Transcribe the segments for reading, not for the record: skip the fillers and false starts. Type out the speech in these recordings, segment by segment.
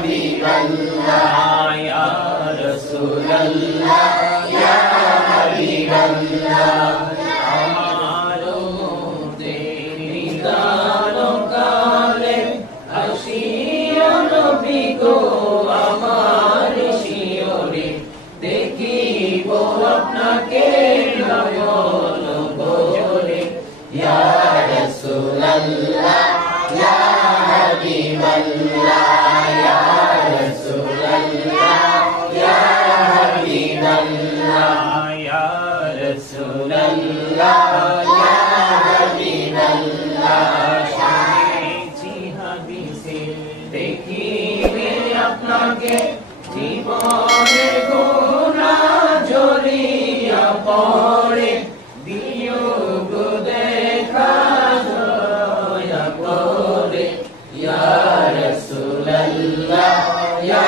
হাবিবাল্লাহ ইয়া রাসূলুল্লাহ ইয়া হাবিবাল্লাহ আমার মুদের নিদান কালে আসিও নবী গো আমার শিয়রে দেখিব আপনাকে নয়ন ভরে ইয়া রাসূলুল্লাহ ইয়া হাবিবাল্লাহ ইয়া রাসূলুল্লাহ ইয়া হাবিবাল্লাহ ইয়া রাসূলুল্লাহ ইয়া হাবিবাল্লাহ শুনেছি হাদিসে দেখিবে আপনাকে জীবনের গুনাহ ঝরিয়া পড়ে দিও গো দেখা দয়া করে ইয়া রাসূলুল্লাহ ইয়া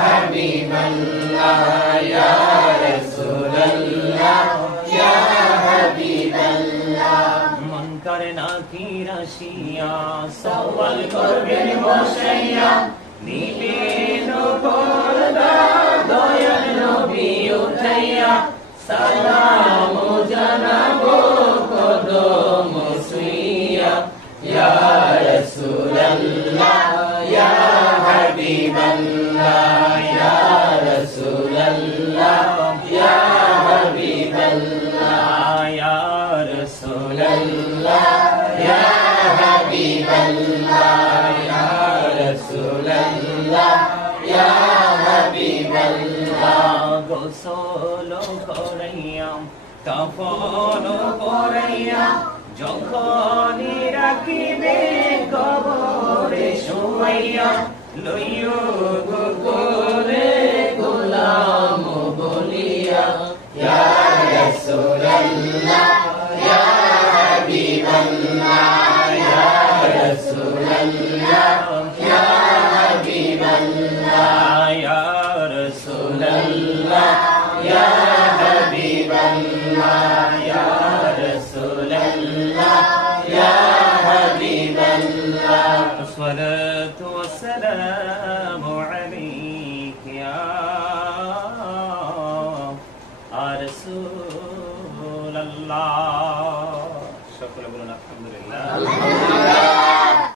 হাবিবাল্লাহ ইয়া রাসূলুল্লাহ ইয়া হাবিবাল্লাহ মন করে না কি রাশিয়া সওয়াল করবেন বসাইয়া নিবেন পর্দা দয়াল নবী উঠাইয়া সালাম জানাবো কদম ছুঁইয়া ইয়া রাসূলুল্লাহ ইয়া হাবিবাল্লাহ ইয়া রাসূলুল্লাহ ইয়া হাবিবাল্লাহ ইয়া রাসূলুল্লাহ ইয়া হাবিবাল্লাহ ইয়া রাসূলুল্লাহ ইয়া হাবিবাল্লাহ গোসল করাইয়া কাফন পরাইয়া যখনই রাখিবে কবরে শুয়াইয়া লইও গো কোলে গোলাম বলিয়া ইয়া রাসূলুল্লাহ ইয়া হাবিবাল্লাহ